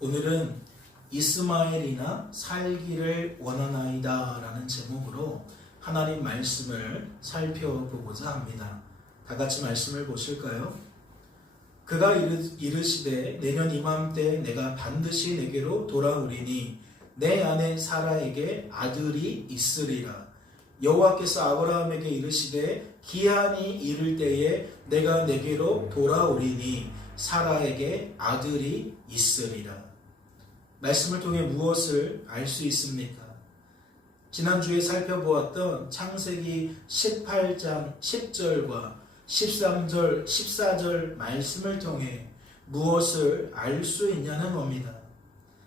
오늘은 이스마엘이나 살기를 원하나이다 라는 제목으로 하나님 말씀을 살펴보고자 합니다. 다 같이 말씀을 보실까요? 그가 이르시되 내년 이맘때 내가 반드시 내게로 돌아오리니 내 아내 사라에게 아들이 있으리라. 여호와께서 아브라함에게 이르시되 기한이 이를 때에 내가 내게로 돌아오리니 사라에게 아들이 있으리라. 말씀을 통해 무엇을 알 수 있습니까? 지난주에 살펴보았던 창세기 18장 10절과 13절, 14절 말씀을 통해 무엇을 알 수 있냐는 겁니다.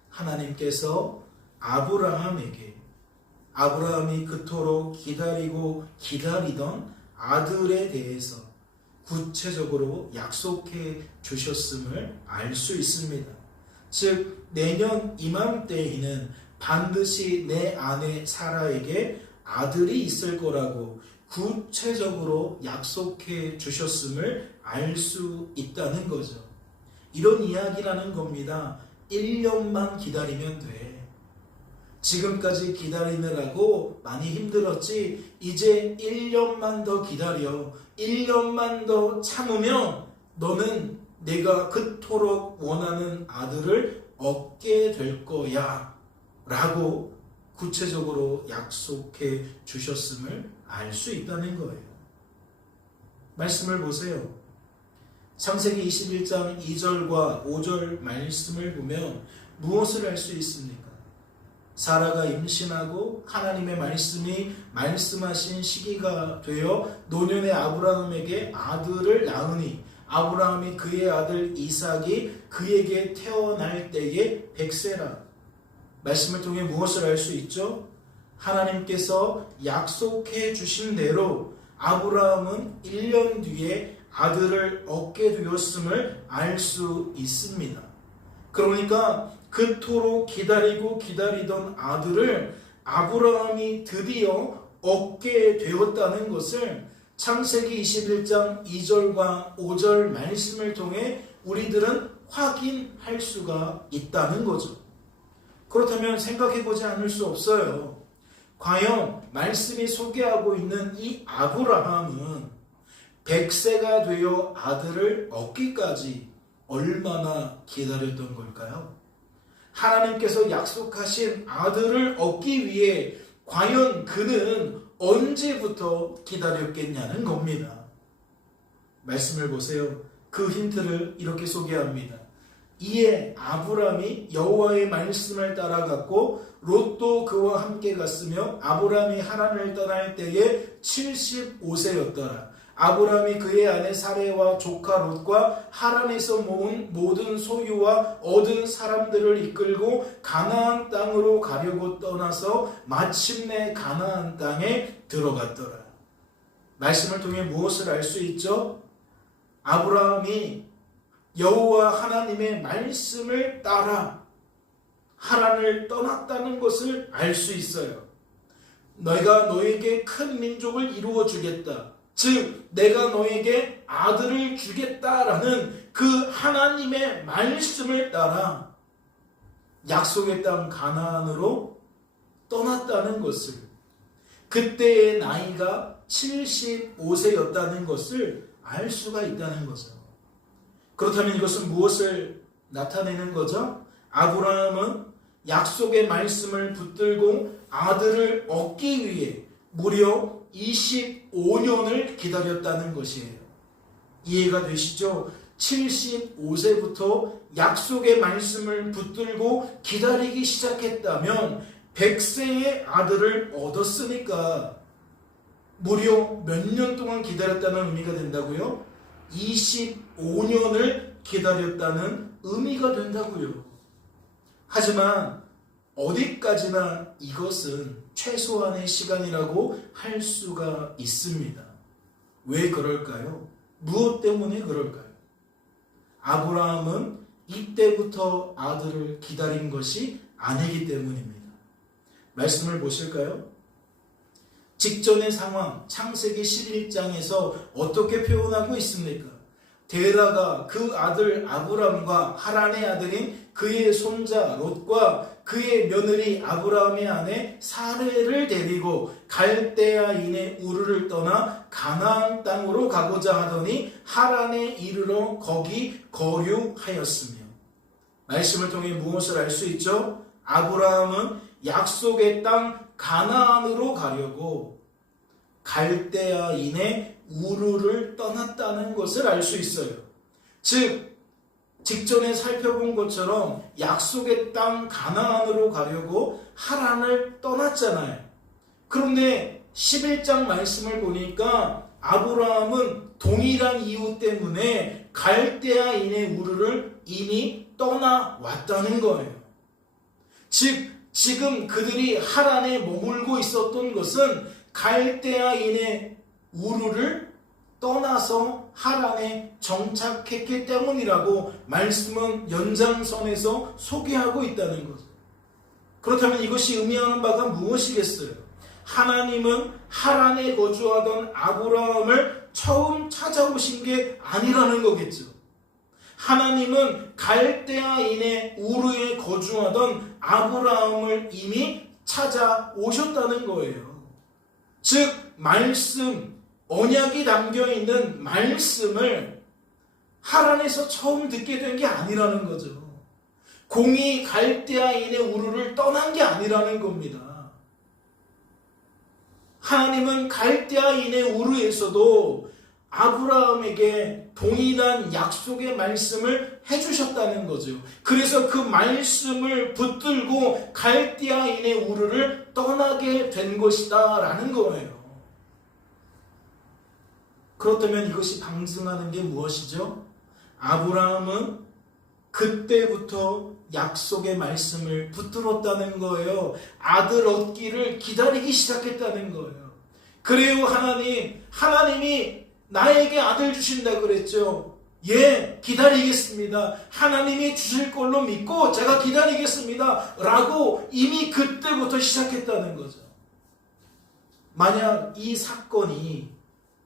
하나님께서 아브라함이 그토록 기다리고 기다리던 아들에 대해서 구체적으로 약속해 주셨음을 알 수 있습니다. 즉 내년 이맘때에는 반드시 내 아내 사라에게 아들이 있을 거라고 구체적으로 약속해 주셨음을 알 수 있다는 거죠. 이런 이야기라는 겁니다. 1년만 기다리면 돼. 지금까지 기다리느라고 많이 힘들었지. 이제 1년만 더 기다려. 1년만 더 참으면 너는 내가 그토록 원하는 아들을 얻게 될 거야 라고 구체적으로 약속해 주셨음을 알 수 있다는 거예요. 말씀을 보세요. 창세기 21장 2절과 5절 말씀을 보면 무엇을 알 수 있습니까? 사라가 임신하고 하나님의 말씀이 말씀하신 시기가 되어 노년의 아브라함에게 아들을 낳으니 아브라함이 그의 아들 이삭이 그에게 태어날 때에 100세라. 말씀을 통해 무엇을 알 수 있죠? 하나님께서 약속해 주신 대로 아브라함은 1년 뒤에 아들을 얻게 되었음을 알 수 있습니다. 그러니까 그토록 기다리고 기다리던 아들을 아브라함이 드디어 얻게 되었다는 것을 창세기 21장 2절과 5절 말씀을 통해 우리들은 확인할 수가 있다는 거죠. 그렇다면 생각해보지 않을 수 없어요. 과연 말씀이 소개하고 있는 이 아브라함은 100세가 되어 아들을 얻기까지 얼마나 기다렸던 걸까요? 하나님께서 약속하신 아들을 얻기 위해 과연 그는 언제부터 기다렸겠냐는 겁니다. 말씀을 보세요. 그 힌트를 이렇게 소개합니다. 이에 아브람이 여호와의 말씀을 따라갔고 롯도 그와 함께 갔으며 아브람이 하란을 떠날 때에 75세였더라. 아브람이 그의 아내 사레와 조카 롯과 하란에서 모은 모든 소유와 얻은 사람들을 이끌고 가나안 땅으로 가려고 떠나서 마침내 가나안 땅에 들어갔더라. 말씀을 통해 무엇을 알 수 있죠? 아브라함이 여호와 하나님의 말씀을 따라 하란을 떠났다는 것을 알 수 있어요. 내가 너에게 큰 민족을 이루어 주겠다. 즉 내가 너에게 아들을 주겠다라는 그 하나님의 말씀을 따라 약속의 땅 가나안으로 떠났다는 것을, 그때의 나이가 75세였다는 것을 알 수가 있다는 거죠. 그렇다면 이것은 무엇을 나타내는 거죠? 아브라함은 약속의 말씀을 붙들고 아들을 얻기 위해 무려 25년을 기다렸다는 것이에요. 이해가 되시죠? 75세부터 약속의 말씀을 붙들고 기다리기 시작했다면 100세의 아들을 얻었으니까 무려 몇 년 동안 기다렸다는 의미가 된다고요? 25년을 기다렸다는 의미가 된다고요. 하지만 어디까지나 이것은 최소한의 시간이라고 할 수가 있습니다. 왜 그럴까요? 무엇 때문에 그럴까요? 아브라함은 이때부터 아들을 기다린 것이 아니기 때문입니다. 말씀을 보실까요? 직전의 상황, 창세기 11장에서 어떻게 표현하고 있습니까? 데라가 그 아들 아브람과 하란의 아들인 그의 손자 롯과 그의 며느리 아브라함의 아내 사레를 데리고 갈대아인의 우르를 떠나 가나안 땅으로 가고자 하더니 하란에 이르러 거기 거류하였으며. 말씀을 통해 무엇을 알 수 있죠? 아브라함은 약속의 땅 가나안으로 가려고 갈대아인의 우르를 떠났다는 것을 알 수 있어요. 즉 직전에 살펴본 것처럼 약속의 땅 가나안으로 가려고 하란을 떠났잖아요. 그런데 11장 말씀을 보니까 아브라함은 동일한 이유 때문에 갈대아인의 우르를 이미 떠나왔다는 거예요. 즉 지금 그들이 하란에 머물고 있었던 것은 갈대아인의 우르를 떠나서 하란에 정착했기 때문이라고 말씀은 연장선에서 소개하고 있다는 거죠. 그렇다면 이것이 의미하는 바가 무엇이겠어요? 하나님은 하란에 거주하던 아브라함을 처음 찾아오신 게 아니라는 거겠죠. 하나님은 갈대아인의 우르에 거주하던 아브라함을 이미 찾아오셨다는 거예요. 즉 말씀, 언약이 담겨있는 말씀을 하란에서 처음 듣게 된 게 아니라는 거죠. 공이 갈대아인의 우르를 떠난 게 아니라는 겁니다. 하나님은 갈대아인의 우르에서도 아브라함에게 동일한 약속의 말씀을 해주셨다는 거죠. 그래서 그 말씀을 붙들고 갈대아인의 우르를 떠나게 된 것이다 라는 거예요. 그렇다면 이것이 방증하는 게 무엇이죠? 아브라함은 그때부터 약속의 말씀을 붙들었다는 거예요. 아들 얻기를 기다리기 시작했다는 거예요. 그래요, 하나님이 나에게 아들 주신다 그랬죠. 예, 기다리겠습니다. 하나님이 주실 걸로 믿고 제가 기다리겠습니다 라고 이미 그때부터 시작했다는 거죠. 만약 이 사건이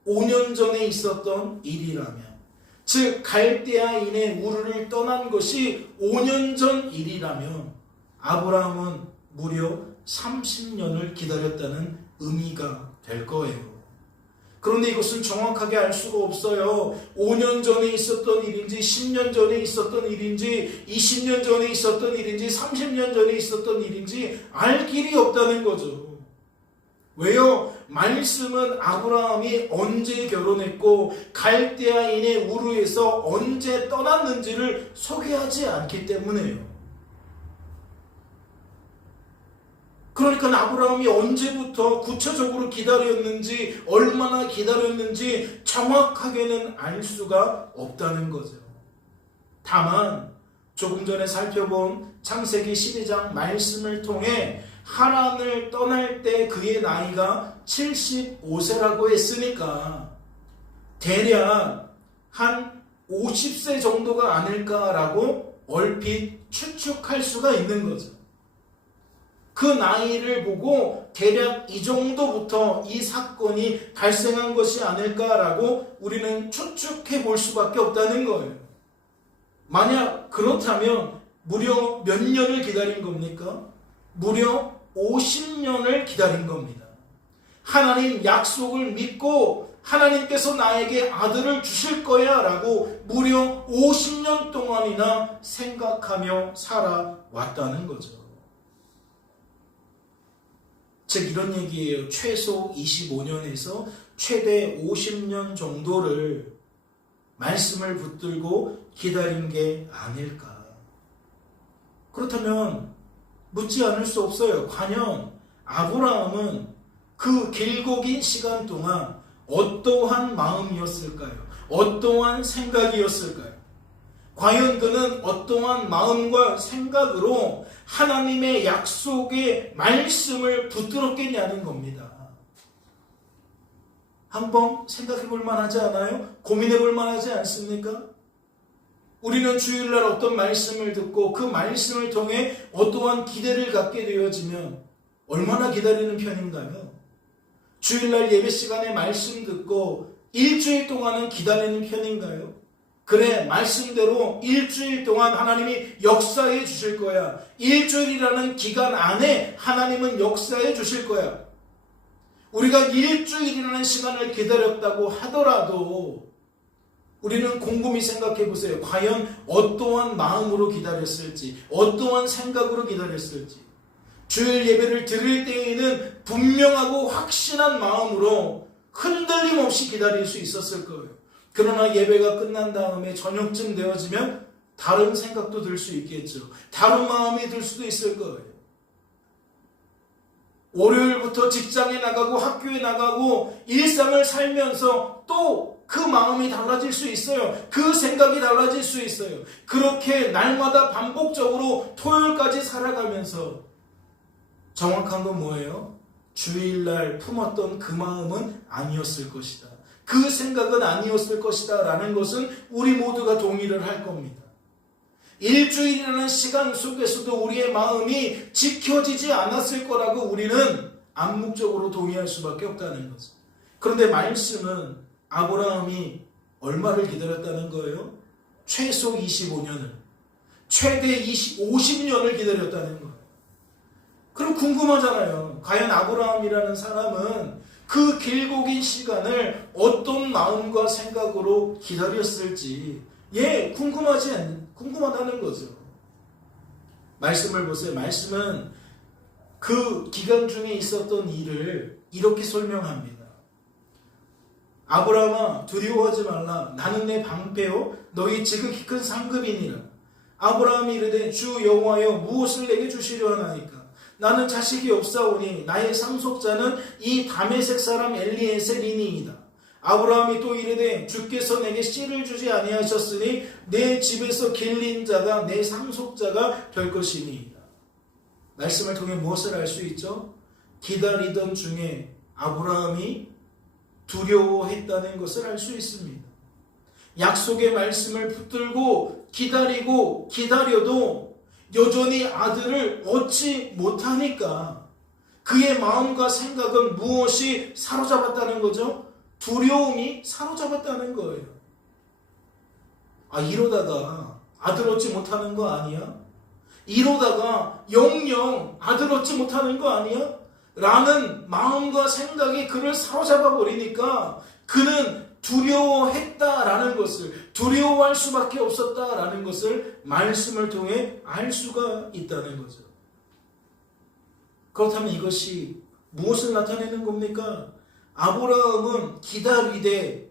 5년 전에 있었던 일이라면, 즉 갈대아인의 우르를 떠난 것이 5년 전 일이라면 아브라함은 무려 30년을 기다렸다는 의미가 될 거예요. 그런데 이것은 정확하게 알 수가 없어요. 5년 전에 있었던 일인지 10년 전에 있었던 일인지 20년 전에 있었던 일인지 30년 전에 있었던 일인지 알 길이 없다는 거죠. 왜요? 말씀은 아브라함이 언제 결혼했고 갈대아인의 우르에서 언제 떠났는지를 소개하지 않기 때문에요. 그러니까 아브라함이 언제부터 구체적으로 기다렸는지, 얼마나 기다렸는지 정확하게는 알 수가 없다는 거죠. 다만 조금 전에 살펴본 창세기 12장 말씀을 통해 하란을 떠날 때 그의 나이가 75세라고 했으니까 대략 한 50세 정도가 아닐까라고 얼핏 추측할 수가 있는 거죠. 그 나이를 보고 대략 이 정도부터 이 사건이 발생한 것이 아닐까라고 우리는 추측해 볼 수밖에 없다는 거예요. 만약 그렇다면 무려 몇 년을 기다린 겁니까? 무려 50년을 기다린 겁니다. 하나님 약속을 믿고 하나님께서 나에게 아들을 주실 거야 라고 무려 50년 동안이나 생각하며 살아왔다는 거죠. 즉 이런 얘기예요. 최소 25년에서 최대 50년 정도를 말씀을 붙들고 기다린 게 아닐까. 그렇다면 묻지 않을 수 없어요. 과연 아브라함은 그 길고 긴 시간 동안 어떠한 마음이었을까요? 어떠한 생각이었을까요? 과연 그는 어떠한 마음과 생각으로 하나님의 약속의 말씀을 붙들었겠냐는 겁니다. 한번 생각해 볼 만하지 않아요? 고민해 볼 만하지 않습니까? 우리는 주일날 어떤 말씀을 듣고 그 말씀을 통해 어떠한 기대를 갖게 되어지면 얼마나 기다리는 편인가요? 주일날 예배 시간에 말씀 듣고 일주일 동안은 기다리는 편인가요? 그래, 말씀대로 일주일 동안 하나님이 역사해 주실 거야. 일주일이라는 기간 안에 하나님은 역사해 주실 거야. 우리가 일주일이라는 시간을 기다렸다고 하더라도 우리는 곰곰이 생각해 보세요. 과연 어떠한 마음으로 기다렸을지, 어떠한 생각으로 기다렸을지. 주일 예배를 드릴 때에는 분명하고 확신한 마음으로 흔들림 없이 기다릴 수 있었을 거예요. 그러나 예배가 끝난 다음에 저녁쯤 되어지면 다른 생각도 들 수 있겠죠. 다른 마음이 들 수도 있을 거예요. 월요일부터 직장에 나가고 학교에 나가고 일상을 살면서 또 그 마음이 달라질 수 있어요. 그 생각이 달라질 수 있어요. 그렇게 날마다 반복적으로 토요일까지 살아가면서 정확한 건 뭐예요? 주일날 품었던 그 마음은 아니었을 것이다. 그 생각은 아니었을 것이다 라는 것은 우리 모두가 동의를 할 겁니다. 일주일이라는 시간 속에서도 우리의 마음이 지켜지지 않았을 거라고 우리는 암묵적으로 동의할 수밖에 없다는 거죠. 그런데 말씀은 아브라함이 얼마를 기다렸다는 거예요? 최소 25년을, 최대 50년을 기다렸다는 거예요. 그럼 궁금하잖아요. 과연 아브라함이라는 사람은 그 길고 긴 시간을 어떤 마음과 생각으로 기다렸을지 궁금하다는 거죠. 말씀을 보세요. 말씀은 그 기간 중에 있었던 일을 이렇게 설명합니다. 아브라함아 두려워하지 말라. 나는 내 방패요 너희 지극히 큰 상급이니라. 아브라함이 이르되 주 여호와여 무엇을 내게 주시려 하나이까. 나는 자식이 없사오니 나의 상속자는 이 다메섹 사람 엘리에셀이니이다. 아브라함이 또 이르되 주께서 내게 씨를 주지 아니하셨으니 내 집에서 길린 자가 내 상속자가 될 것이니이다. 말씀을 통해 무엇을 알 수 있죠? 기다리던 중에 아브라함이 두려워했다는 것을 알 수 있습니다. 약속의 말씀을 붙들고 기다리고 기다려도 여전히 아들을 얻지 못하니까 그의 마음과 생각은 무엇이 사로잡았다는 거죠? 두려움이 사로잡았다는 거예요. 이러다가 아들 얻지 못하는 거 아니야? 이러다가 영영 아들 얻지 못하는 거 아니야? 라는 마음과 생각이 그를 사로잡아 버리니까 그는 두려워했다라는 것을, 두려워할 수밖에 없었다라는 것을 말씀을 통해 알 수가 있다는 거죠. 그렇다면 이것이 무엇을 나타내는 겁니까? 아브라함은 기다리되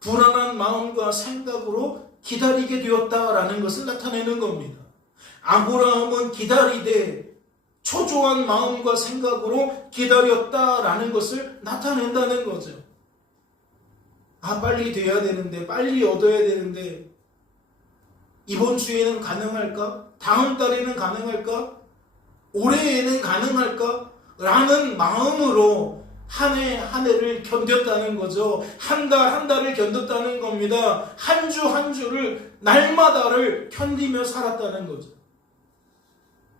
불안한 마음과 생각으로 기다리게 되었다라는 것을 나타내는 겁니다. 아브라함은 기다리되 초조한 마음과 생각으로 기다렸다라는 것을 나타낸다는 거죠. 빨리 돼야 되는데, 빨리 얻어야 되는데, 이번 주에는 가능할까? 다음 달에는 가능할까? 올해에는 가능할까? 라는 마음으로 한 해 한 해를 견뎠다는 거죠. 한 달 한 달을 견뎠다는 겁니다. 한 주 한 주를, 날마다를 견디며 살았다는 거죠.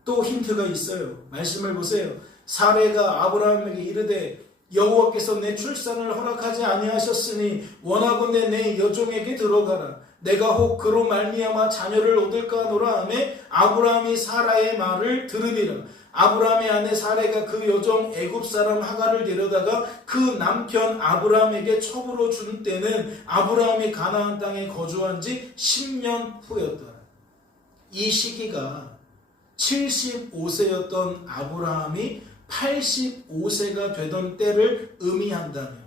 또 힌트가 있어요. 말씀을 보세요. 사레가 아브라함에게 이르되 여호와께서 내 출산을 허락하지 아니하셨으니 원하건대 내 여종에게 들어가라. 내가 혹 그로 말미암아 자녀를 얻을까 하노라 하며 아브라함이 사라의 말을 들으니라. 아브라함의 아내 사레가 그 여종 애굽 사람 하갈을 데려다가 그 남편 아브라함에게 첩으로 준 때는 아브라함이 가나안 땅에 거주한 지 10년 후였더라. 이 시기가 75세였던 아브라함이 85세가 되던 때를 의미한다면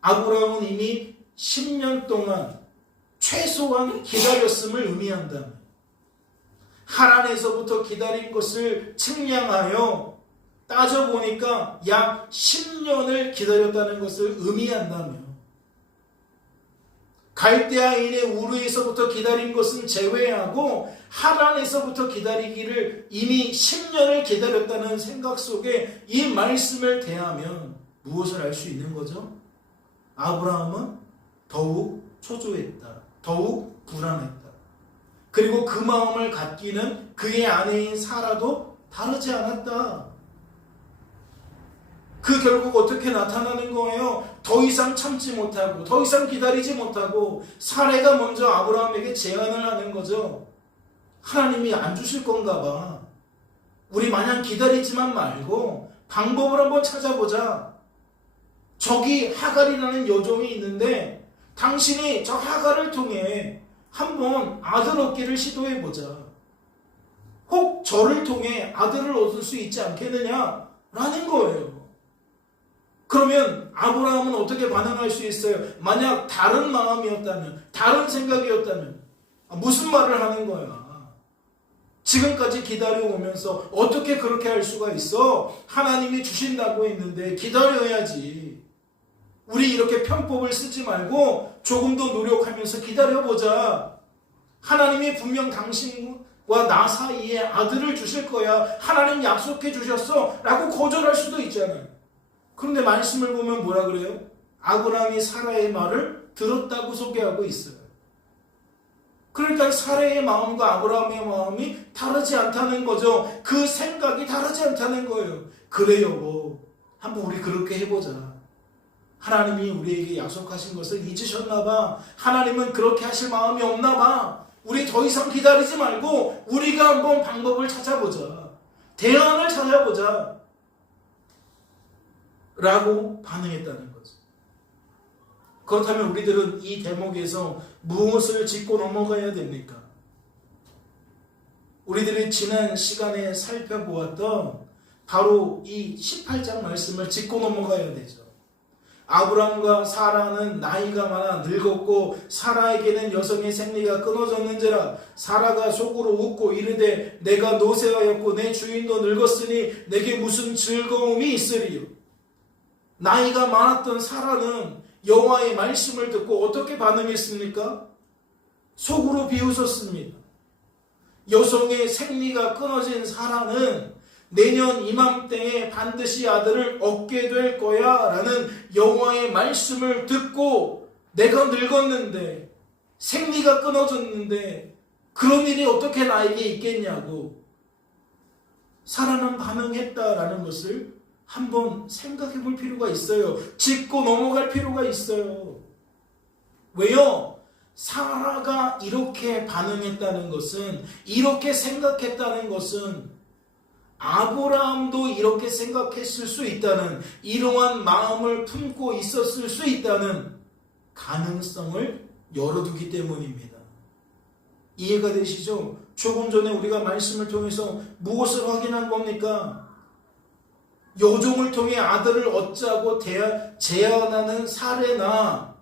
아브라함은 이미 10년 동안 최소한 기다렸음을 의미한다면 하란에서부터 기다린 것을 측량하여 따져보니까 약 10년을 기다렸다는 것을 의미한다면 갈대아인의 우르에서부터 기다린 것은 제외하고 하란에서부터 기다리기를 이미 10년을 기다렸다는 생각 속에 이 말씀을 대하면 무엇을 알 수 있는 거죠? 아브라함은 더욱 초조했다. 더욱 불안했다. 그리고 그 마음을 갖기는 그의 아내인 사라도 다르지 않았다. 그 결국 어떻게 나타나는 거예요? 더 이상 참지 못하고 더 이상 기다리지 못하고 사례가 먼저 아브라함에게 제안을 하는 거죠. 하나님이 안 주실 건가 봐. 우리 마냥 기다리지만 말고 방법을 한번 찾아보자. 저기 하갈이라는 여종이 있는데 당신이 저 하갈을 통해 한번 아들 얻기를 시도해보자. 혹 저를 통해 아들을 얻을 수 있지 않겠느냐라는 거예요. 그러면 아브라함은 어떻게 반응할 수 있어요? 만약 다른 마음이었다면, 다른 생각이었다면 무슨 말을 하는 거야? 지금까지 기다려오면서 어떻게 그렇게 할 수가 있어? 하나님이 주신다고 했는데 기다려야지. 우리 이렇게 편법을 쓰지 말고 조금 더 노력하면서 기다려보자. 하나님이 분명 당신과 나 사이에 아들을 주실 거야. 하나님 약속해 주셨어. 라고 거절할 수도 있잖아요. 그런데 말씀을 보면 뭐라 그래요? 아브라함이 사라의 말을 들었다고 소개하고 있어요. 그러니까 사라의 마음과 아브라함의 마음이 다르지 않다는 거죠. 그 생각이 다르지 않다는 거예요. 그래 여보, 한번 우리 그렇게 해보자. 하나님이 우리에게 약속하신 것을 잊으셨나 봐. 하나님은 그렇게 하실 마음이 없나 봐. 우리 더 이상 기다리지 말고 우리가 한번 방법을 찾아보자. 대안을 찾아보자. 라고 반응했다는 거죠. 그렇다면 우리들은 이 대목에서 무엇을 짚고 넘어가야 됩니까? 우리들이 지난 시간에 살펴보았던 바로 이 18장 말씀을 짚고 넘어가야 되죠. 아브람과 사라는 나이가 많아 늙었고 사라에게는 여성의 생리가 끊어졌는지라 사라가 속으로 웃고 이르되 내가 노쇠하였고 내 주인도 늙었으니 내게 무슨 즐거움이 있으리요. 나이가 많았던 사라는 여호와의 말씀을 듣고 어떻게 반응했습니까? 속으로 비웃었습니다. 여성의 생리가 끊어진 사라는 내년 이맘때에 반드시 아들을 얻게 될 거야 라는 여호와의 말씀을 듣고 내가 늙었는데 생리가 끊어졌는데 그런 일이 어떻게 나에게 있겠냐고 사라는 반응했다라는 것을 한번 생각해 볼 필요가 있어요. 짚고 넘어갈 필요가 있어요. 왜요? 사라가 이렇게 반응했다는 것은, 이렇게 생각했다는 것은 아브라함도 이렇게 생각했을 수 있다는, 이러한 마음을 품고 있었을 수 있다는 가능성을 열어두기 때문입니다. 이해가 되시죠? 조금 전에 우리가 말씀을 통해서 무엇을 확인한 겁니까? 여종을 통해 아들을 얻자고 제안하는 사례나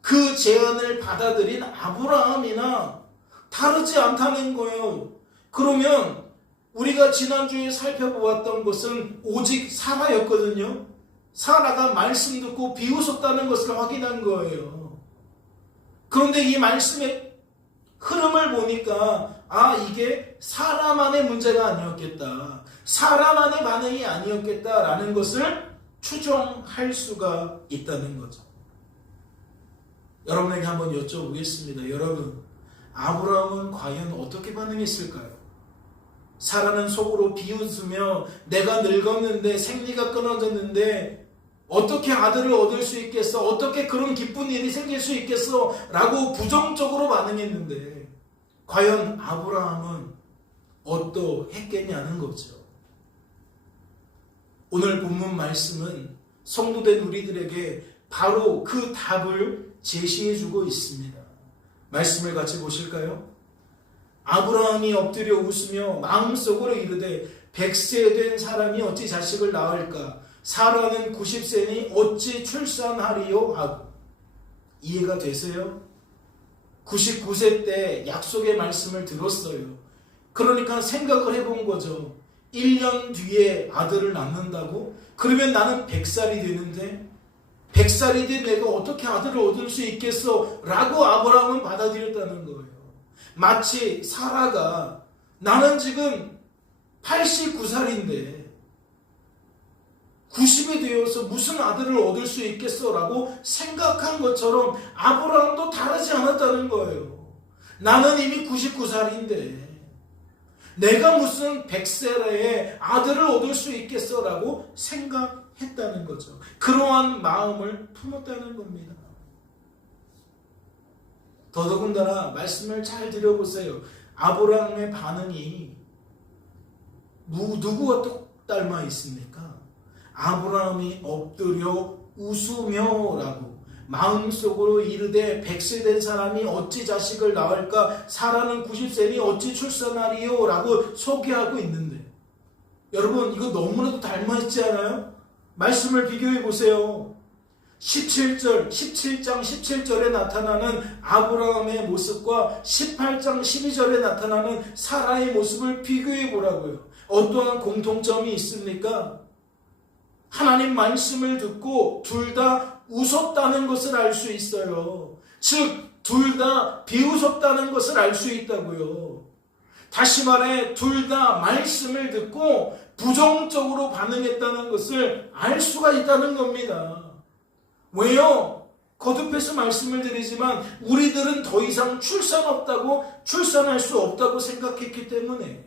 그 제안을 받아들인 아브라함이나 다르지 않다는 거예요. 그러면 우리가 지난주에 살펴보았던 것은 오직 사라였거든요. 사라가 말씀 듣고 비웃었다는 것을 확인한 거예요. 그런데 이 말씀의 흐름을 보니까 이게 사라만의 문제가 아니었겠다. 사라만의 반응이 아니었겠다라는 것을 추정할 수가 있다는 거죠. 여러분에게 한번 여쭤보겠습니다. 여러분, 아브라함은 과연 어떻게 반응했을까요? 사라는 속으로 비웃으며 내가 늙었는데 생리가 끊어졌는데 어떻게 아들을 얻을 수 있겠어? 어떻게 그런 기쁜 일이 생길 수 있겠어? 라고 부정적으로 반응했는데 과연 아브라함은 어떠했겠냐는 거죠. 오늘 본문 말씀은 성도된 우리들에게 바로 그 답을 제시해주고 있습니다. 말씀을 같이 보실까요? 아브라함이 엎드려 웃으며 마음속으로 이르되 100세 된 사람이 어찌 자식을 낳을까? 사라는 90세니 어찌 출산하리요? 하고. 이해가 되세요? 99세 때 약속의 말씀을 들었어요. 그러니까 생각을 해본 거죠. 1년 뒤에 아들을 낳는다고? 그러면 나는 100살이 되는데 100살이 된 내가 어떻게 아들을 얻을 수 있겠어? 라고 아브라함은 받아들였다는 거예요. 마치 사라가 나는 지금 89살인데 90이 되어서 무슨 아들을 얻을 수 있겠어? 라고 생각한 것처럼 아브라함도 다르지 않았다는 거예요. 나는 이미 99살인데 내가 무슨 100세에 아들을 얻을 수 있겠어? 라고 생각했다는 했다는 거죠. 그러한 마음을 품었다는 겁니다. 더더군다나 말씀을 잘 들어보세요. 아브라함의 반응이 누구와 똑 닮아 있습니까? 아브라함이 엎드려 웃으며라고 마음속으로 이르되 100세 된 사람이 어찌 자식을 낳을까? 사라는 90세니 어찌 출산하리요? 라고 소개하고 있는데, 여러분 이거 너무나도 닮아 있지 않아요? 말씀을 비교해 보세요. 17장 17절에 나타나는 아브라함의 모습과 18장 12절에 나타나는 사라의 모습을 비교해 보라고요. 어떠한 공통점이 있습니까? 하나님 말씀을 듣고 둘 다 웃었다는 것을 알 수 있어요. 즉, 둘 다 비웃었다는 것을 알 수 있다고요. 다시 말해, 둘 다 말씀을 듣고 부정적으로 반응했다는 것을 알 수가 있다는 겁니다. 왜요? 거듭해서 말씀을 드리지만 우리들은 더 이상 출산할 수 없다고 생각했기 때문에.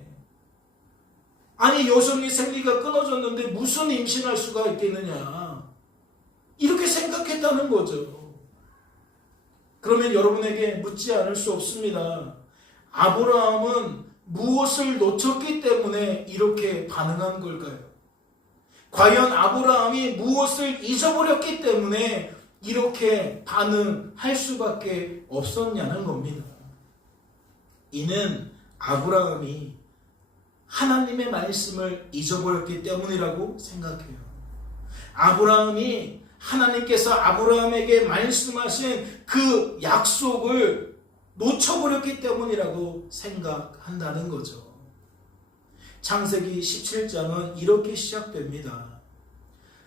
아니, 여성의 생리가 끊어졌는데 무슨 임신할 수가 있겠느냐, 이렇게 생각했다는 거죠. 그러면 여러분에게 묻지 않을 수 없습니다. 아브라함은 무엇을 놓쳤기 때문에 이렇게 반응한 걸까요? 과연 아브라함이 무엇을 잊어버렸기 때문에 이렇게 반응할 수밖에 없었냐는 겁니다. 이는 아브라함이 하나님의 말씀을 잊어버렸기 때문이라고 생각해요. 아브라함이 하나님께서 아브라함에게 말씀하신 그 약속을 놓쳐버렸기 때문이라고 생각한다는 거죠. 창세기 17장은 이렇게 시작됩니다.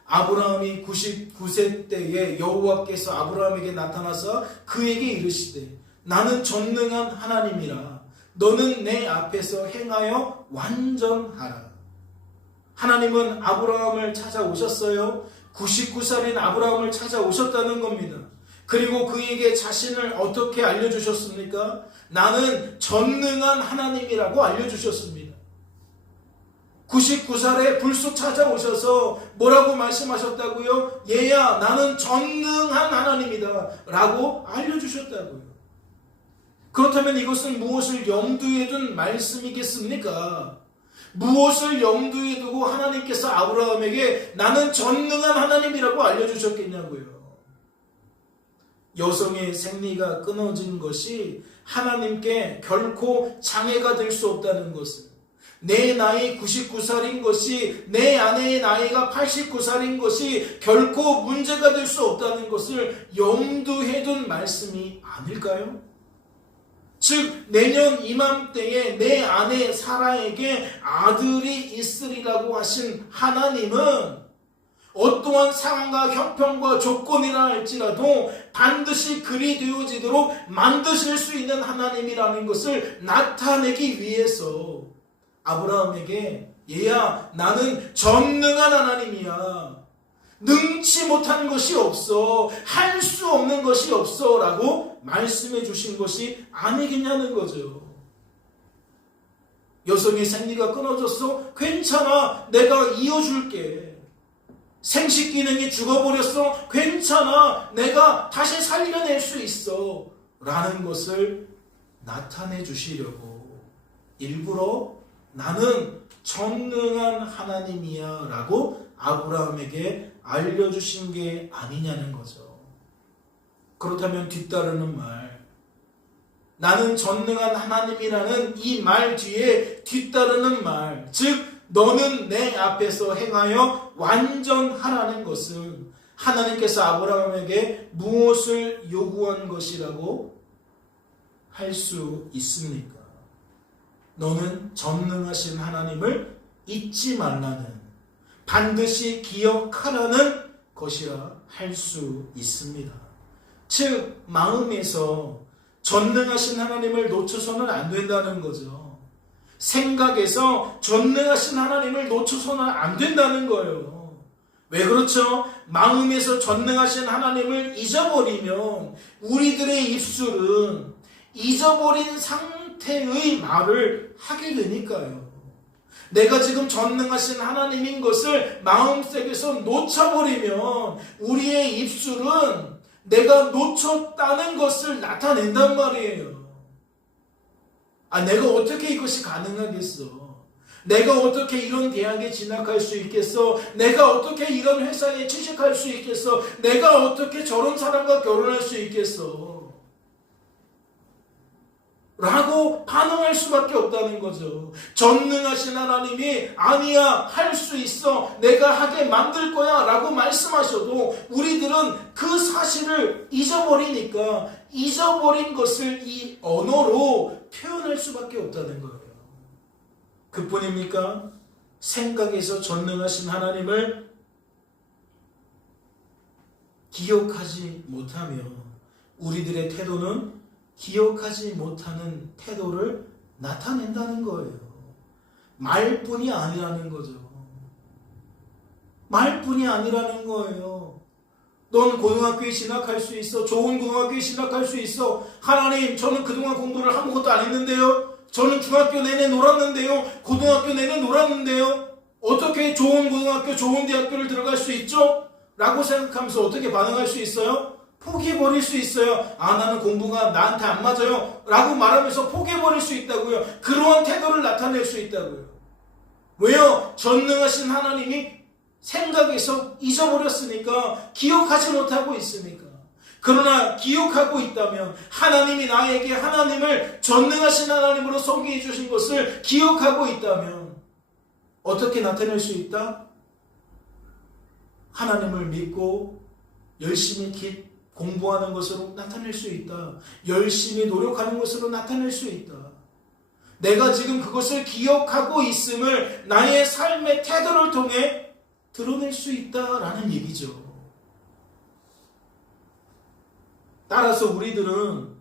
아브라함이 99세 때에 여호와께서 아브라함에게 나타나서 그에게 이르시되 나는 전능한 하나님이라 너는 내 앞에서 행하여 완전하라. 하나님은 아브라함을 찾아오셨어요. 99살인 아브라함을 찾아오셨다는 겁니다. 그리고 그에게 자신을 어떻게 알려주셨습니까? 나는 전능한 하나님이라고 알려주셨습니다. 99살에 불쑥 찾아오셔서 뭐라고 말씀하셨다고요? 얘야, 나는 전능한 하나님이다 라고 알려주셨다고요. 그렇다면 이것은 무엇을 염두에 둔 말씀이겠습니까? 무엇을 염두에 두고 하나님께서 아브라함에게 나는 전능한 하나님이라고 알려주셨겠냐고요. 여성의 생리가 끊어진 것이 하나님께 결코 장애가 될 수 없다는 것을, 내 나이 99살인 것이 내 아내의 나이가 89살인 것이 결코 문제가 될 수 없다는 것을 염두에 둔 말씀이 아닐까요? 즉, 내년 이맘때에 내 아내 사라에게 아들이 있으리라고 하신 하나님은 어떠한 상황과 형편과 조건이라 할지라도 반드시 그리 되어지도록 만드실 수 있는 하나님이라는 것을 나타내기 위해서 아브라함에게 얘야, 나는 전능한 하나님이야. 능치 못한 것이 없어. 할 수 없는 것이 없어. 라고 말씀해 주신 것이 아니겠냐는 거죠. 여성의 생리가 끊어졌어? 괜찮아. 내가 이어줄게. 생식 기능이 죽어버렸어? 괜찮아. 내가 다시 살려낼 수 있어. 라는 것을 나타내 주시려고 일부러 나는 전능한 하나님이야 라고 아브라함에게 알려주신 게 아니냐는 거죠. 그렇다면 뒤따르는 말, 나는 전능한 하나님이라는 이 말 뒤에 뒤따르는 말, 즉 너는 내 앞에서 행하여 완전하라는 것은 하나님께서 아브라함에게 무엇을 요구한 것이라고 할 수 있습니까? 너는 전능하신 하나님을 잊지 말라는, 반드시 기억하라는 것이라 할 수 있습니다. 즉 마음에서 전능하신 하나님을 놓쳐서는 안 된다는 거죠. 생각에서 전능하신 하나님을 놓쳐서는 안 된다는 거예요. 왜 그렇죠? 마음에서 전능하신 하나님을 잊어버리면 우리들의 입술은 잊어버린 상태의 말을 하게 되니까요. 내가 지금 전능하신 하나님인 것을 마음속에서 놓쳐버리면 우리의 입술은 내가 놓쳤다는 것을 나타낸단 말이에요. 내가 어떻게 이것이 가능하겠어? 내가 어떻게 이런 대학에 진학할 수 있겠어? 내가 어떻게 이런 회사에 취직할 수 있겠어? 내가 어떻게 저런 사람과 결혼할 수 있겠어? 라고 반응할 수밖에 없다는 거죠. 전능하신 하나님이 아니야, 할 수 있어, 내가 하게 만들 거야 라고 말씀하셔도 우리들은 그 사실을 잊어버리니까 잊어버린 것을 이 언어로 표현할 수밖에 없다는 거예요. 그뿐입니까? 생각에서 전능하신 하나님을 기억하지 못하며 우리들의 태도는 기억하지 못하는 태도를 나타낸다는 거예요. 말뿐이 아니라는 거죠. 말뿐이 아니라는 거예요. 넌 고등학교에 진학할 수 있어. 좋은 고등학교에 진학할 수 있어. 하나님, 저는 그동안 공부를 아무것도 안 했는데요. 저는 중학교 내내 놀았는데요. 고등학교 내내 놀았는데요. 어떻게 좋은 고등학교, 좋은 대학교를 들어갈 수 있죠? 라고 생각하면서 어떻게 반응할 수 있어요? 포기해버릴 수 있어요. 나는 공부가 나한테 안 맞아요 라고 말하면서 포기해버릴 수 있다고요. 그러한 태도를 나타낼 수 있다고요. 왜요? 전능하신 하나님이 생각에서 잊어버렸으니까, 기억하지 못하고 있으니까. 그러나 기억하고 있다면, 하나님이 나에게 하나님을 전능하신 하나님으로 소개해 주신 것을 기억하고 있다면 어떻게 나타낼 수 있다? 하나님을 믿고 열심히 공부하는 것으로 나타낼 수 있다. 열심히 노력하는 것으로 나타낼 수 있다. 내가 지금 그것을 기억하고 있음을 나의 삶의 태도를 통해 드러낼 수 있다라는 얘기죠. 따라서 우리들은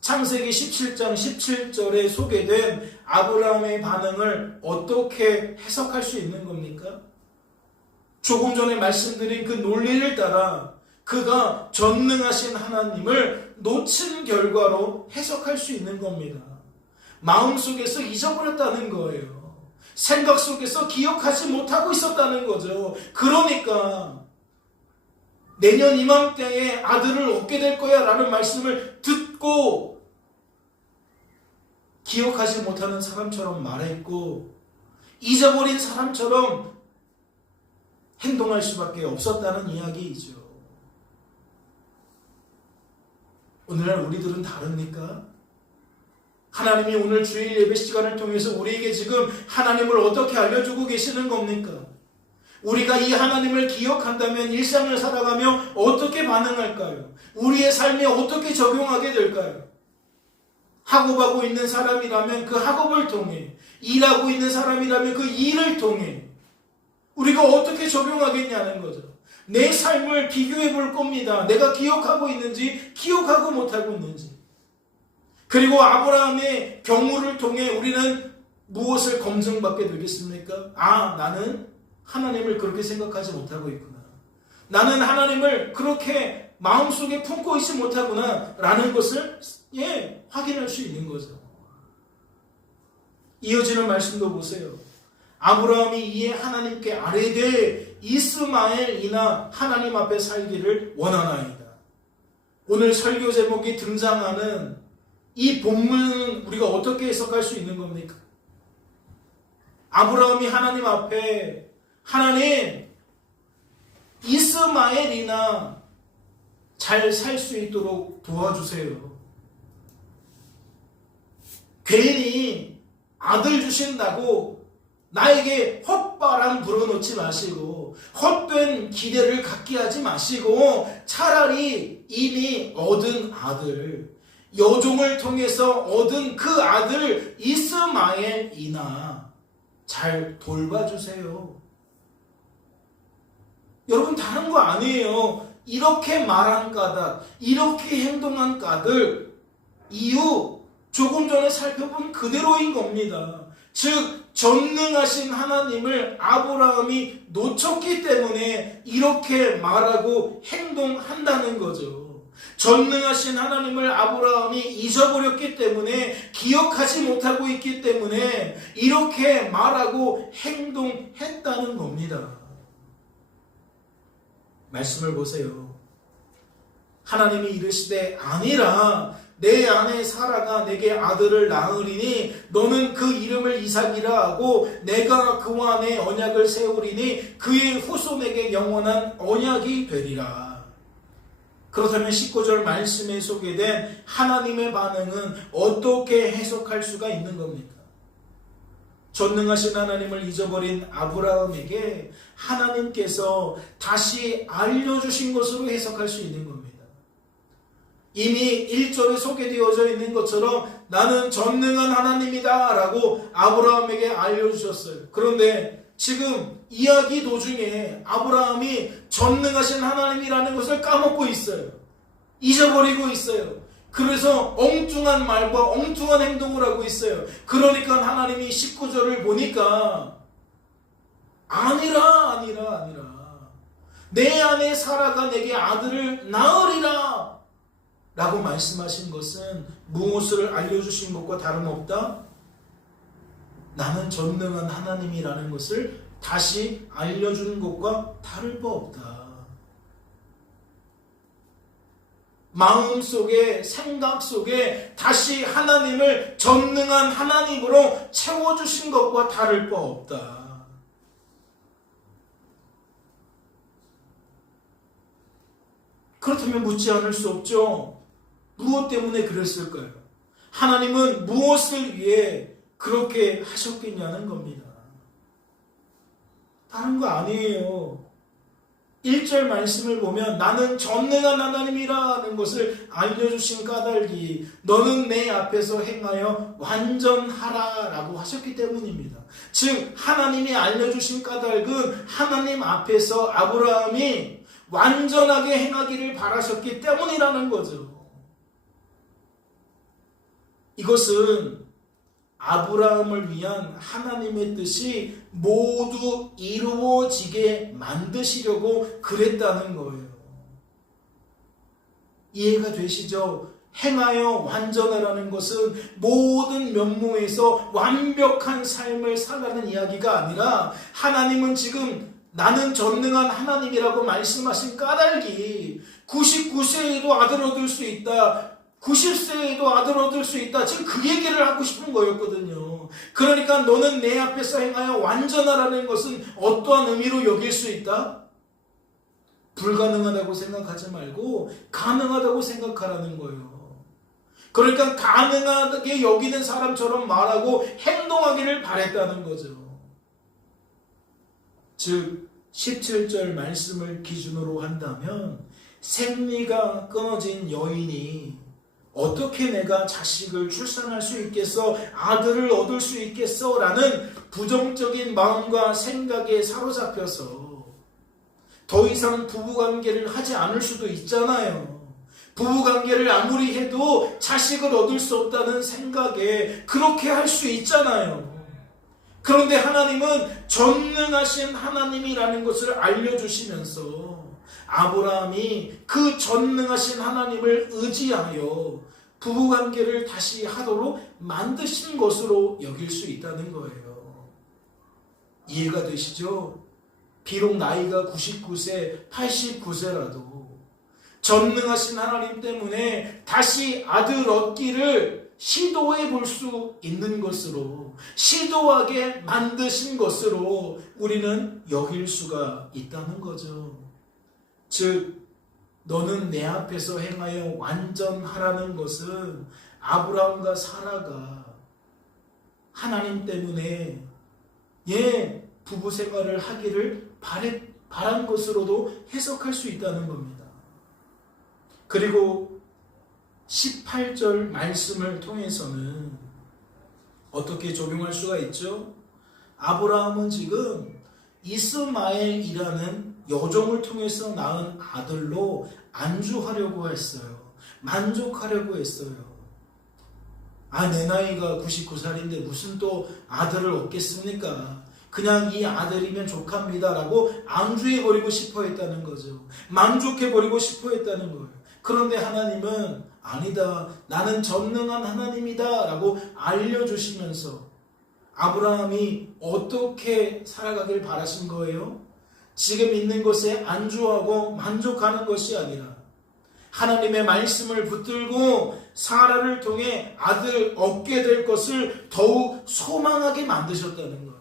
창세기 17장 17절에 소개된 아브라함의 반응을 어떻게 해석할 수 있는 겁니까? 조금 전에 말씀드린 그 논리를 따라 그가 전능하신 하나님을 놓친 결과로 해석할 수 있는 겁니다. 마음속에서 잊어버렸다는 거예요. 생각 속에서 기억하지 못하고 있었다는 거죠. 그러니까 내년 이맘때에 아들을 얻게 될 거야 라는 말씀을 듣고 기억하지 못하는 사람처럼 말했고 잊어버린 사람처럼 행동할 수밖에 없었다는 이야기이죠. 오늘날 우리들은 다릅니까? 하나님이 오늘 주일 예배 시간을 통해서 우리에게 지금 하나님을 어떻게 알려주고 계시는 겁니까? 우리가 이 하나님을 기억한다면 일상을 살아가며 어떻게 반응할까요? 우리의 삶에 어떻게 적용하게 될까요? 학업하고 있는 사람이라면 그 학업을 통해, 일하고 있는 사람이라면 그 일을 통해 우리가 어떻게 적용하겠냐는 거죠. 내 삶을 비교해 볼 겁니다. 내가 기억하고 있는지 기억하고 못하고 있는지. 그리고 아브라함의 경우를 통해 우리는 무엇을 검증받게 되겠습니까? 나는 하나님을 그렇게 생각하지 못하고 있구나. 나는 하나님을 그렇게 마음속에 품고 있지 못하구나 라는 것을 확인할 수 있는 거죠. 이어지는 말씀도 보세요. 아브라함이 이에 하나님께 아뢰되 이스마엘이나 하나님 앞에 살기를 원하나이다. 오늘 설교 제목이 등장하는 이 본문은 우리가 어떻게 해석할 수 있는 겁니까? 아브라함이 하나님 앞에 하나님 이스마엘이나 잘 살 수 있도록 도와주세요. 괜히 아들 주신다고 나에게 헛바람 불어넣지 마시고 헛된 기대를 갖게 하지 마시고 차라리 이미 얻은 아들, 여종을 통해서 얻은 그 아들 이스마엘이나 잘 돌봐주세요. 여러분 다른 거 아니에요. 이렇게 말한 까닭, 이렇게 행동한 까닭, 이유 조금 전에 살펴본 그대로인 겁니다. 즉 전능하신 하나님을 아브라함이 놓쳤기 때문에 이렇게 말하고 행동한다는 거죠. 전능하신 하나님을 아브라함이 잊어버렸기 때문에, 기억하지 못하고 있기 때문에 이렇게 말하고 행동했다는 겁니다. 말씀을 보세요. 하나님이 이르시되 아니라 내 아내 사라가 내게 아들을 낳으리니 너는 그 이름을 이삭이라 하고 내가 그와 내 언약을 세우리니 그의 후손에게 영원한 언약이 되리라. 그렇다면 19절 말씀에 소개된 하나님의 반응은 어떻게 해석할 수가 있는 겁니까? 전능하신 하나님을 잊어버린 아브라함에게 하나님께서 다시 알려주신 것으로 해석할 수 있는 겁니다. 이미 1절에 소개되어져 있는 것처럼 나는 전능한 하나님이다 라고 아브라함에게 알려주셨어요. 그런데 지금 이야기 도중에 아브라함이 전능하신 하나님이라는 것을 까먹고 있어요. 잊어버리고 있어요. 그래서 엉뚱한 말과 엉뚱한 행동을 하고 있어요. 그러니까 하나님이 19절을 보니까 아니라 내 아내 사라가 내게 아들을 낳으리라 라고 말씀하신 것은 무엇을 알려주신 것과 다름없다? 나는 전능한 하나님이라는 것을 다시 알려주는 것과 다를 바 없다. 마음속에, 생각 속에 다시 하나님을 전능한 하나님으로 채워주신 것과 다를 바 없다. 그렇다면 묻지 않을 수 없죠. 무엇 때문에 그랬을까요? 하나님은 무엇을 위해 그렇게 하셨겠냐는 겁니다. 다른 거 아니에요. 1절 말씀을 보면 나는 전능한 하나님이라는 것을 알려주신 까닭이 너는 내 앞에서 행하여 완전하라 라고 하셨기 때문입니다. 즉 하나님이 알려주신 까닭은 하나님 앞에서 아브라함이 완전하게 행하기를 바라셨기 때문이라는 거죠. 이것은 아브라함을 위한 하나님의 뜻이 모두 이루어지게 만드시려고 그랬다는 거예요. 이해가 되시죠? 행하여 완전하라는 것은 모든 면모에서 완벽한 삶을 살라는 이야기가 아니라 하나님은 지금 나는 전능한 하나님이라고 말씀하신 까닭이 99세에도 아들 얻을 수 있다. 90세에도 아들 얻을 수 있다. 지금 그 얘기를 하고 싶은 거였거든요. 그러니까 너는 내 앞에서 행하여 완전하라는 것은 어떠한 의미로 여길 수 있다? 불가능하다고 생각하지 말고 가능하다고 생각하라는 거예요. 그러니까 가능하게 여기는 사람처럼 말하고 행동하기를 바랬다는 거죠. 즉 17절 말씀을 기준으로 한다면 생리가 끊어진 여인이 어떻게 내가 자식을 출산할 수 있겠어? 아들을 얻을 수 있겠어? 라는 부정적인 마음과 생각에 사로잡혀서 더 이상 부부관계를 하지 않을 수도 있잖아요. 부부관계를 아무리 해도 자식을 얻을 수 없다는 생각에 그렇게 할 수 있잖아요. 그런데 하나님은 전능하신 하나님이라는 것을 알려주시면서 아브라함이 그 전능하신 하나님을 의지하여 부부관계를 다시 하도록 만드신 것으로 여길 수 있다는 거예요. 이해가 되시죠? 비록 나이가 99세, 89세라도 전능하신 하나님 때문에 다시 아들 얻기를 시도해 볼 수 있는 것으로, 시도하게 만드신 것으로 우리는 여길 수가 있다는 거죠. 즉 너는 내 앞에서 행하여 완전하라는 것은 아브라함과 사라가 하나님 때문에 부부 생활을 하기를 바란 것으로도 해석할 수 있다는 겁니다. 그리고 18절 말씀을 통해서는 어떻게 적용할 수가 있죠? 아브라함은 지금 이스마엘이라는 여종을 통해서 낳은 아들로 안주하려고 했어요. 만족하려고 했어요. 내 나이가 99살인데 무슨 또 아들을 얻겠습니까? 그냥 이 아들이면 족합니다 라고 안주해버리고 싶어 했다는 거죠. 만족해버리고 싶어 했다는 거예요. 그런데 하나님은 아니다, 나는 전능한 하나님이다 라고 알려주시면서 아브라함이 어떻게 살아가길 바라신 거예요? 지금 있는 것에 안주하고 만족하는 것이 아니라 하나님의 말씀을 붙들고 사라를 통해 아들 얻게 될 것을 더욱 소망하게 만드셨다는 거예요.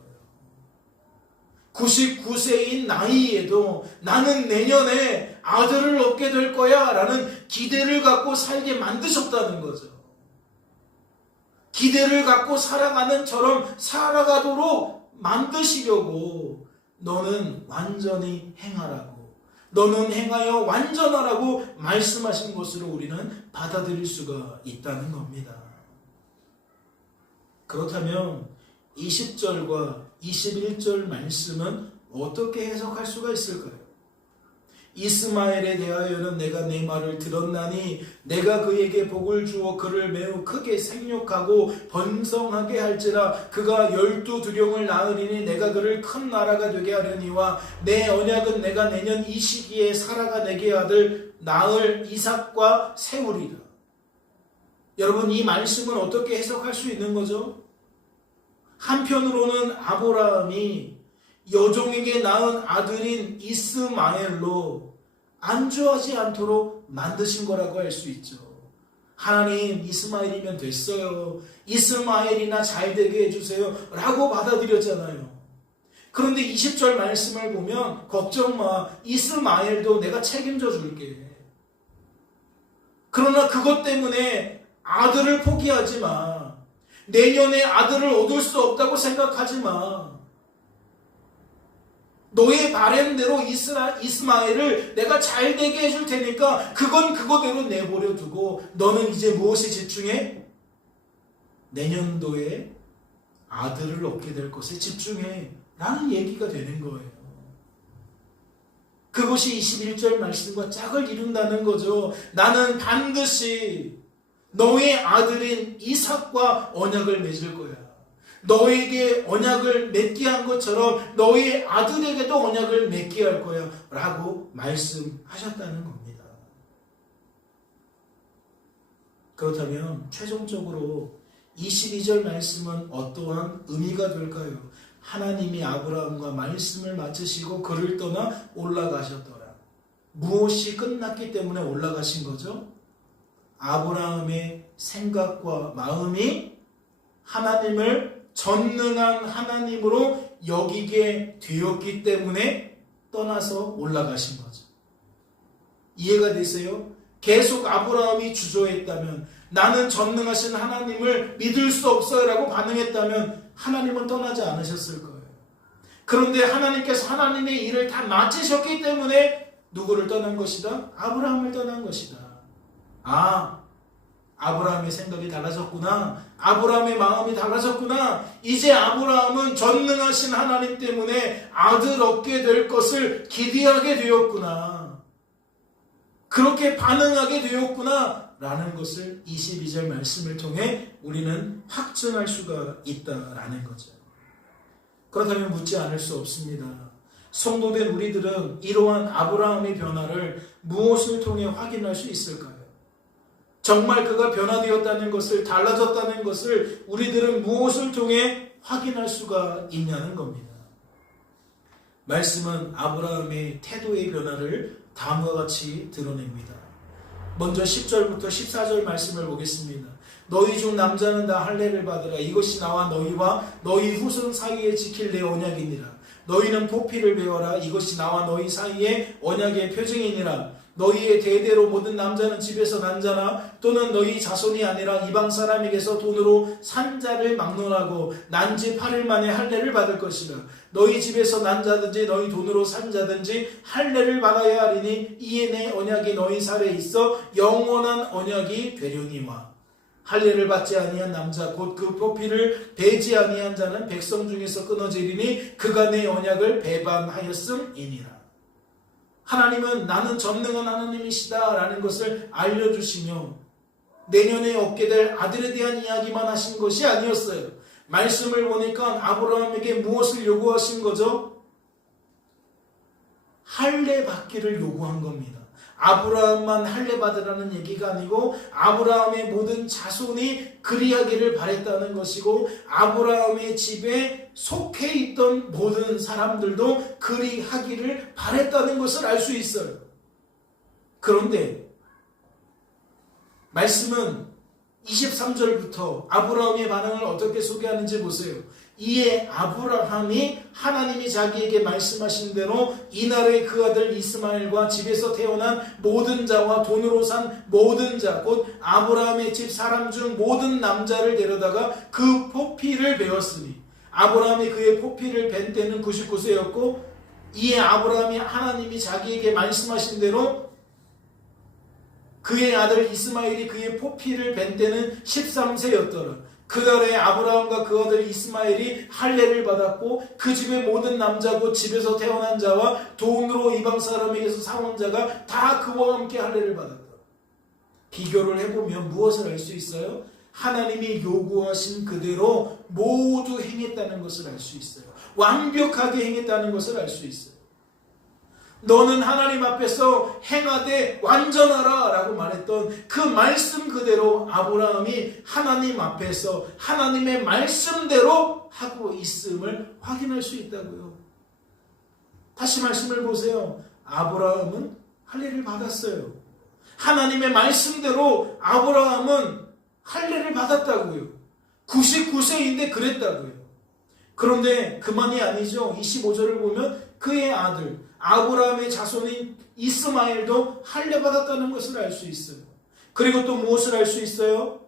99세인 나이에도 나는 내년에 아들을 얻게 될 거야 라는 기대를 갖고 살게 만드셨다는 거죠. 기대를 갖고 살아가는 처럼 살아가도록 만드시려고 너는 완전히 행하라고, 너는 행하여 완전하라고 말씀하신 것으로 우리는 받아들일 수가 있다는 겁니다. 그렇다면 20절과 21절 말씀은 어떻게 해석할 수가 있을까요? 이스마엘에 대하여는 내가 내 말을 들었나니 내가 그에게 복을 주어 그를 매우 크게 생육하고 번성하게 할지라 그가 12두령을 낳으리니 내가 그를 큰 나라가 되게 하려니와 내 언약은 내가 내년 이 시기에 사라가 내게 아들 낳을 이삭과 세우리라. 여러분, 이 말씀은 어떻게 해석할 수 있는 거죠? 한편으로는 아브라함이 여종에게 낳은 아들인 이스마엘로 안주하지 않도록 만드신 거라고 할 수 있죠. 하나님, 이스마엘이면 됐어요, 이스마엘이나 잘 되게 해주세요 라고 받아들였잖아요. 그런데 20절 말씀을 보면 걱정 마, 이스마엘도 내가 책임져 줄게. 그러나 그것 때문에 아들을 포기하지 마. 내년에 아들을 얻을 수 없다고 생각하지 마. 너의 바램대로 이스마엘을 내가 잘 되게 해줄 테니까 그건 그거대로 내버려 두고 너는 이제 무엇에 집중해? 내년도에 아들을 얻게 될 것에 집중해 라는 얘기가 되는 거예요. 그것이 21절 말씀과 짝을 이룬다는 거죠. 나는 반드시 너의 아들인 이삭과 언약을 맺을 거야. 너에게 언약을 맺게 한 것처럼 너의 아들에게도 언약을 맺게 할 거야 라고 말씀하셨다는 겁니다. 그렇다면 최종적으로 22절 말씀은 어떠한 의미가 될까요? 하나님이 아브라함과 말씀을 마치시고 그를 떠나 올라가셨더라. 무엇이 끝났기 때문에 올라가신 거죠? 아브라함의 생각과 마음이 하나님을 전능한 하나님으로 여기게 되었기 때문에 떠나서 올라가신 거죠. 이해가 되세요? 계속 아브라함이 주저했다면, 나는 전능하신 하나님을 믿을 수 없어요 라고 반응했다면 하나님은 떠나지 않으셨을 거예요. 그런데 하나님께서 하나님의 일을 다 마치셨기 때문에 누구를 떠난 것이다? 아브라함을 떠난 것이다. 아브라함의 생각이 달라졌구나. 아브라함의 마음이 달라졌구나. 이제 아브라함은 전능하신 하나님 때문에 아들 얻게 될 것을 기대하게 되었구나. 그렇게 반응하게 되었구나 라는 것을 22절 말씀을 통해 우리는 확증할 수가 있다라는 거죠. 그렇다면 묻지 않을 수 없습니다. 성도된 우리들은 이러한 아브라함의 변화를 무엇을 통해 확인할 수 있을까요? 정말 그가 변화되었다는 것을, 달라졌다는 것을 우리들은 무엇을 통해 확인할 수가 있냐는 겁니다. 말씀은 아브라함의 태도의 변화를 다음과 같이 드러냅니다. 먼저 10절부터 14절 말씀을 보겠습니다. 너희 중 남자는 다 할례를 받으라. 이것이 나와 너희와 너희 후손 사이에 지킬 내 언약이니라. 너희는 포피를 배워라. 이것이 나와 너희 사이에 언약의 표징이니라. 너희의 대대로 모든 남자는 집에서 난 자나 또는 너희 자손이 아니라 이방 사람에게서 돈으로 산 자를 막론하고 난 지 8일 만에 할례를 받을 것이라. 너희 집에서 난 자든지 너희 돈으로 산 자든지 할례를 받아야 하리니 이에 내 언약이 너희 살에 있어 영원한 언약이 되려니와. 할례를 받지 아니한 남자 곧 그 포피를 베지 아니한 자는 백성 중에서 끊어지리니 그가 내 언약을 배반하였음이니라. 하나님은 나는 전능한 하나님이시다 라는 것을 알려주시며 내년에 얻게 될 아들에 대한 이야기만 하신 것이 아니었어요. 말씀을 보니까 아브라함에게 무엇을 요구하신 거죠? 할례 받기를 요구한 겁니다. 아브라함만 할례 받으라는 얘기가 아니고 아브라함의 모든 자손이 그리하기를 바랬다는 것이고 아브라함의 집에 속해 있던 모든 사람들도 그리하기를 바랬다는 것을 알 수 있어요. 그런데 말씀은 23절부터 아브라함의 반응을 어떻게 소개하는지 보세요. 이에 아브라함이 하나님이 자기에게 말씀하신 대로 이날에 그 아들 이스마엘과 집에서 태어난 모든 자와 돈으로 산 모든 자 곧 아브라함의 집 사람 중 모든 남자를 데려다가 그 포피를 베었으니 아브라함이 그의 포피를 벤 때는 99세였고 이에 아브라함이 하나님이 자기에게 말씀하신 대로 그의 아들 이스마엘이 그의 포피를 벤 때는 13세였더라. 그날에 아브라함과 그 아들 이스마엘이 할례를 받았고 그 집의 모든 남자 곧 집에서 태어난 자와 돈으로 이방 사람에게서 사온 자가 다 그와 함께 할례를 받았다. 비교를 해보면 무엇을 알 수 있어요? 하나님이 요구하신 그대로 모두 행했다는 것을 알 수 있어요. 완벽하게 행했다는 것을 알 수 있어요. 너는 하나님 앞에서 행하되 완전하라 라고 말했던 그 말씀 그대로 아브라함이 하나님 앞에서 하나님의 말씀대로 하고 있음을 확인할 수 있다고요. 다시 말씀을 보세요. 아브라함은 할례를 받았어요. 하나님의 말씀대로 아브라함은 할례를 받았다고요. 99세인데 그랬다고요. 그런데 그만이 아니죠. 25절을 보면 그의 아들 아브라함의 자손인 이스마엘도 할례 받았다는 것을 알 수 있어요. 그리고 또 무엇을 알 수 있어요?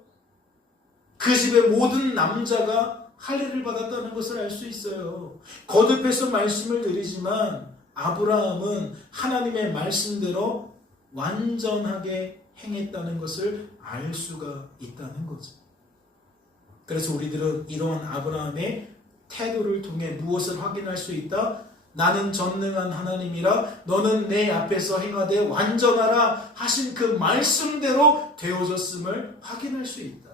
그 집의 모든 남자가 할례를 받았다는 것을 알 수 있어요. 거듭해서 말씀을 드리지만 아브라함은 하나님의 말씀대로 완전하게 행했다는 것을 알 수가 있다는 거죠. 그래서 우리들은 이러한 아브라함의 태도를 통해 무엇을 확인할 수 있다? 나는 전능한 하나님이라 너는 내 앞에서 행하되 완전하라 하신 그 말씀대로 되어졌음을 확인할 수 있다.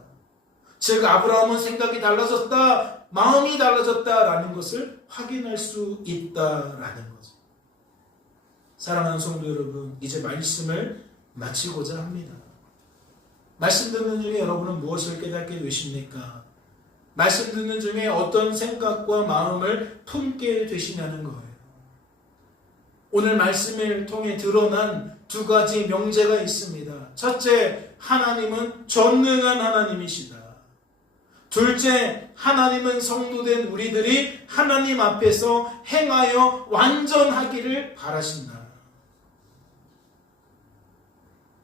즉 아브라함은 생각이 달라졌다, 마음이 달라졌다라는 것을 확인할 수 있다라는 거죠. 사랑하는 성도 여러분, 이제 말씀을 마치고자 합니다. 말씀 듣는 중에 여러분은 무엇을 깨닫게 되십니까? 말씀 듣는 중에 어떤 생각과 마음을 품게 되시냐는 거예요. 오늘 말씀을 통해 드러난 두 가지 명제가 있습니다. 첫째, 하나님은 전능한 하나님이시다. 둘째, 하나님은 성도된 우리들이 하나님 앞에서 행하여 완전하기를 바라신다.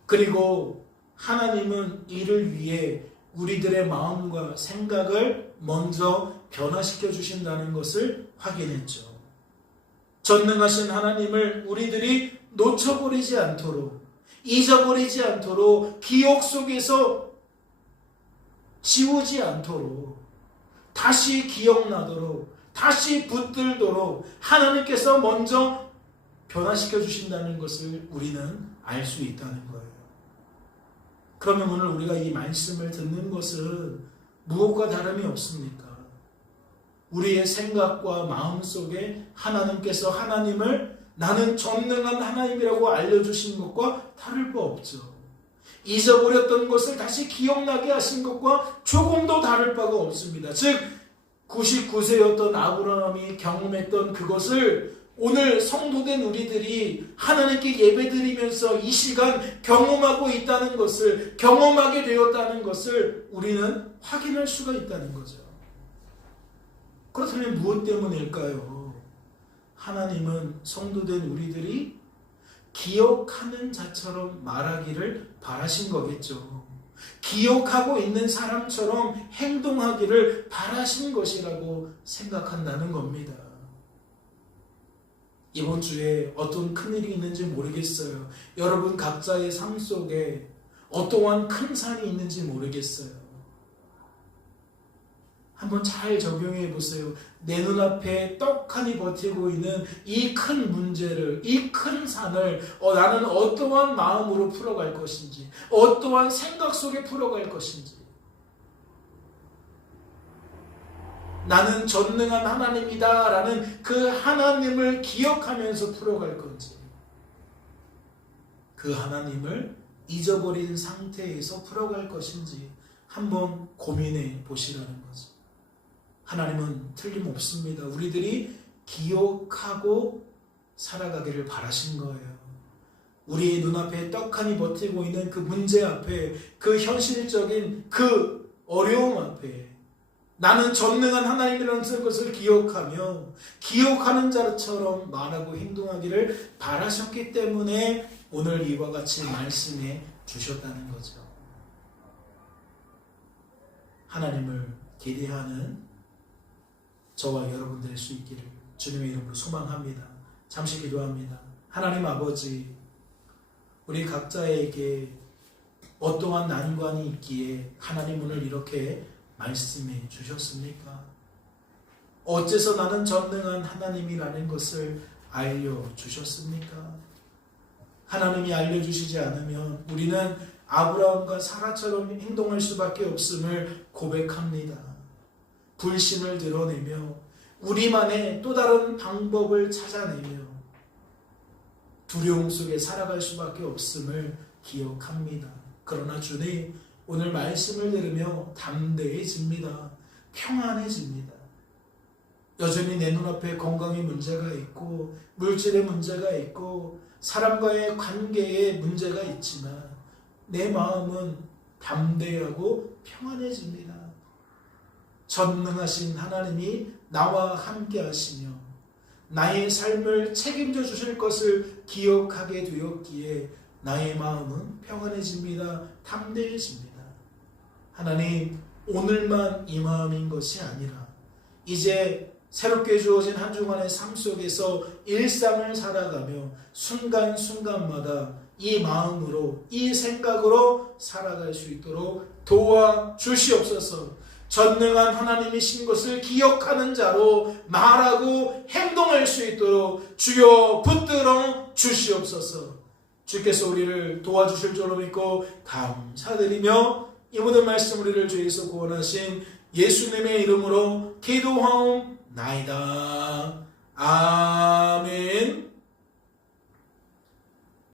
그리고 하나님은 이를 위해 우리들의 마음과 생각을 먼저 변화시켜 주신다는 것을 확인했죠. 전능하신 하나님을 우리들이 놓쳐버리지 않도록, 잊어버리지 않도록, 기억 속에서 지우지 않도록, 다시 기억나도록, 다시 붙들도록 하나님께서 먼저 변화시켜 주신다는 것을 우리는 알 수 있다는 거예요. 그러면 오늘 우리가 이 말씀을 듣는 것은 무엇과 다름이 없습니까? 우리의 생각과 마음 속에 하나님께서 하나님을 나는 전능한 하나님이라고 알려주신 것과 다를 바 없죠. 잊어버렸던 것을 다시 기억나게 하신 것과 조금도 다를 바가 없습니다. 즉 99세였던 아브라함이 경험했던 그것을 오늘 성도된 우리들이 하나님께 예배드리면서 이 시간 경험하고 있다는 것을, 경험하게 되었다는 것을 우리는 확인할 수가 있다는 거죠. 그렇다면 무엇 때문일까요? 하나님은 성도된 우리들이 기억하는 자처럼 말하기를 바라신 거겠죠. 기억하고 있는 사람처럼 행동하기를 바라신 것이라고 생각한다는 겁니다. 이번 주에 어떤 큰일이 있는지 모르겠어요. 여러분 각자의 삶 속에 어떠한 큰 산이 있는지 모르겠어요. 한번 잘 적용해 보세요. 내 눈앞에 떡하니 버티고 있는 이 큰 문제를, 이 큰 산을 나는 어떠한 마음으로 풀어갈 것인지, 어떠한 생각 속에 풀어갈 것인지, 나는 전능한 하나님이다 라는 그 하나님을 기억하면서 풀어갈 건지, 그 하나님을 잊어버린 상태에서 풀어갈 것인지 한번 고민해 보시라는 거죠. 하나님은 틀림없습니다. 우리들이 기억하고 살아가기를 바라신 거예요. 우리의 눈앞에 떡하니 버티고 있는 그 문제 앞에, 그 현실적인 그 어려움 앞에 나는 전능한 하나님이라는 것을 기억하며 기억하는 자처럼 말하고 행동하기를 바라셨기 때문에 오늘 이와 같이 말씀해 주셨다는 거죠. 하나님을 기대하는 저와 여러분 될 수 있기를 주님의 이름으로 소망합니다. 잠시 기도합니다. 하나님 아버지, 우리 각자에게 어떠한 난관이 있기에 하나님 오늘 이렇게 말씀해 주셨습니까? 어째서 나는 전능한 하나님이라는 것을 알려주셨습니까? 하나님이 알려주시지 않으면 우리는 아브라함과 사라처럼 행동할 수밖에 없음을 고백합니다. 불신을 드러내며 우리만의 또 다른 방법을 찾아내며 두려움 속에 살아갈 수밖에 없음을 기억합니다. 그러나 주님, 오늘 말씀을 들으며 담대해집니다. 평안해집니다. 여전히 내 눈앞에 건강의 문제가 있고 물질의 문제가 있고 사람과의 관계에 문제가 있지만 내 마음은 담대하고 평안해집니다. 전능하신 하나님이 나와 함께 하시며 나의 삶을 책임져 주실 것을 기억하게 되었기에 나의 마음은 평안해집니다. 담대해집니다. 하나님, 오늘만 이 마음인 것이 아니라 이제 새롭게 주어진 한 주간의 삶 속에서 일상을 살아가며 순간순간마다 이 마음으로, 이 생각으로 살아갈 수 있도록 도와주시옵소서. 전능한 하나님이신 것을 기억하는 자로 말하고 행동할 수 있도록 주여 붙들어 주시옵소서. 주께서 우리를 도와주실 줄로 믿고 감사드리며 이 모든 말씀 우리를 주에서 구원하신 예수님의 이름으로 기도하옵나이다. 아멘.